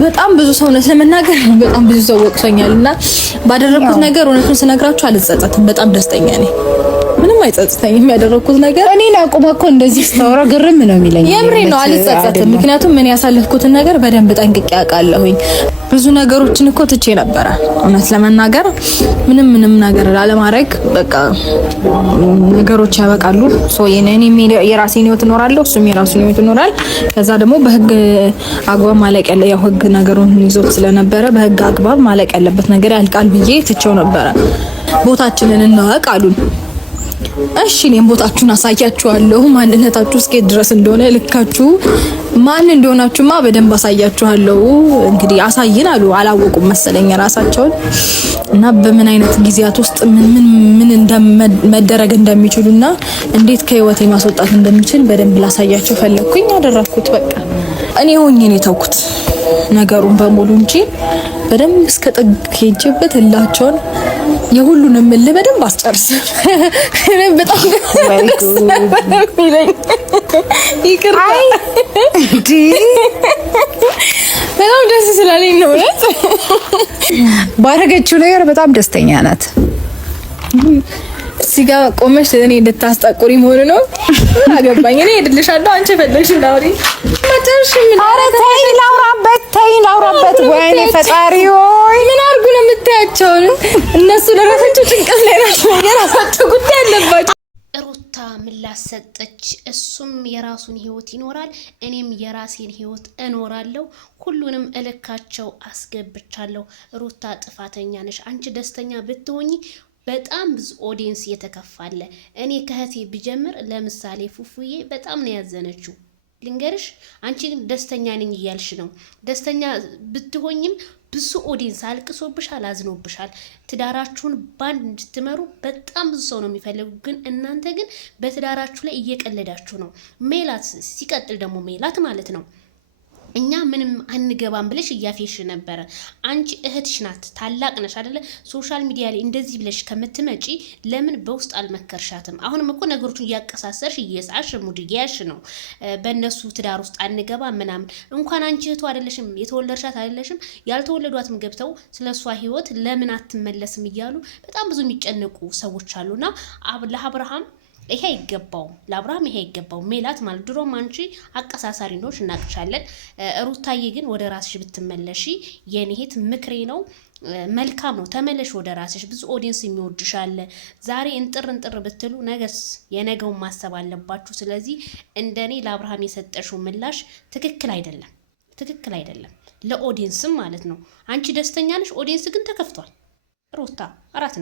በጣም ብዙ ሰው ነው ስለመናገር በጣም ብዙ ሰው ወቅሶኛልና ባደረኩት ነገር እውነቱን ስነግራችሁ አልጸጸትም። በጣም ደስተኛ ነኝ። ምንም አይጸጽተኝም ያደረኩት ነገር። እኔ ላቁም እኮ እንደዚህ ስታወራ ግርም ነው የሚለኝ። የምሬ ነው አልጸጸትም። ምክንያቱም ምን ያሳለፍኩትን ነገር በደንብ ጠንቅቄ አውቃለሁኝ። ብዙ ነገሮችን እኮ ትቼ ነበረ እውነት ለመናገር ምንም ነገር ላለማድረግ በቃ ነገሮች ያበቃሉ። እኔም የራሴን ህይወት እኖራለሁ፣ እሱም የራሱን ህይወት ይኖራል። ከዛ ደግሞ በህግ አግባብ ማለቅ ያለ ያው ህግ ነገሩን ይዞት ስለነበረ በህግ አግባብ ማለቅ ያለበት ነገር ያልቃል ብዬ ትቼው ነበረ። ቦታችንን እንወቅ አሉን። እሺ እኔም ቦታችሁን አሳያችኋለሁ። ማንነታችሁ እስከ ድረስ እንደሆነ ልካችሁ ማን እንደሆናችሁማ በደንብ አሳያችኋለሁ። እንግዲህ አሳይን አሉ። አላወቁም መሰለኝ ራሳቸውን እና በምን አይነት ጊዜያት ውስጥ ምን እንደመደረግ እንደሚችሉና እንዴት ከህይወቴ ማስወጣት እንደሚችል በደንብ ላሳያቸው ፈለኩኝ። አደረኩት። በቃ እኔ ሆኜ ነው የተውኩት ነገሩን በሙሉ እንጂ በደንብ እስከ ጥግ ሄጄበት እላቸውን የሁሉንም በደንብ አስጨርስ። በጣም በጣም ደስ ስላለኝ ነው። ባረገችው ነገር በጣም ደስተኛ ናት። እዚህ ጋር ቆመሽ እኔ እንድታስጠቁሪ መሆኑ ነው። አገባኝ። እኔ ሄድልሻለሁ፣ አንቺ ፈለግሽ ላውሪ ማተርሽ ምን? ኧረ ተይ ላውራበት። ወይኔ ፈጣሪ ሆይ ምን አድርጉ ነው የምታያቸው? እነሱ ለራሳቸው ጭንቀት ላይ ናቸው። የራሳቸው ጉዳይ አለባቸው። ሩታ ምላሽ ሰጠች። እሱም የራሱን ህይወት ይኖራል፣ እኔም የራሴን ህይወት እኖራለሁ። ሁሉንም እልካቸው አስገብቻለሁ። ሩታ ጥፋተኛ ነሽ። አንቺ ደስተኛ ብትሆኚ በጣም ብዙ ኦዲየንስ እየተከፋለ። እኔ ከህቴ ብጀምር ለምሳሌ ፉፉዬ በጣም ነው ያዘነችው። ልንገርሽ አንቺ ደስተኛ ነኝ እያልሽ ነው። ደስተኛ ብትሆኝም ብዙ ኦዲየንስ አልቅሶብሻል፣ አዝኖብሻል። ትዳራችሁን ባንድ እንድትመሩ በጣም ብዙ ሰው ነው የሚፈልጉ። ግን እናንተ ግን በትዳራችሁ ላይ እየቀለዳችሁ ነው። ሜላት ሲቀጥል ደግሞ ሜላት ማለት ነው እኛ ምንም አንገባም ብለሽ እያፌሽ ነበረ። አንቺ እህትሽ ናት፣ ታላቅ ነሽ አይደለ? ሶሻል ሚዲያ ላይ እንደዚህ ብለሽ ከምትመጪ ለምን በውስጥ አልመከርሻትም? አሁንም እኮ ነገሮችን እያቀሳሰርሽ እየሳሽ ሙድ እያያሽ ነው። በእነሱ ትዳር ውስጥ አንገባ ምናምን። እንኳን አንቺ እህቱ አይደለሽም፣ የተወለድሻት አይደለሽም፣ ያልተወለዷትም ገብተው ስለሷ ህይወት ለምን አትመለስም እያሉ በጣም ብዙ የሚጨነቁ ሰዎች አሉና ለአብርሃም ይሄ ይገባው፣ ለአብርሃም ይሄ ይገባው። ሜላት ማለት ድሮም አንቺ አቀሳሳሪ ነሽ እናቅሻለን። ሩታዬ ግን ወደ ራስሽ ብትመለሺ የኔ እህት ምክሬ ነው። መልካም ነው። ተመለሽ ወደ ራስሽ። ብዙ ኦዲየንስ የሚወድሻል። ዛሬ እንጥር ብትሉ ነገስ የነገውን ማሰብ አለባችሁ። ስለዚህ እንደኔ ለአብርሃም የሰጠሽው ምላሽ ትክክል አይደለም። ለኦዲየንስም ማለት ነው። አንቺ ደስተኛ ነሽ፣ ኦዲየንስ ግን ተከፍቷል። ሩታ አራት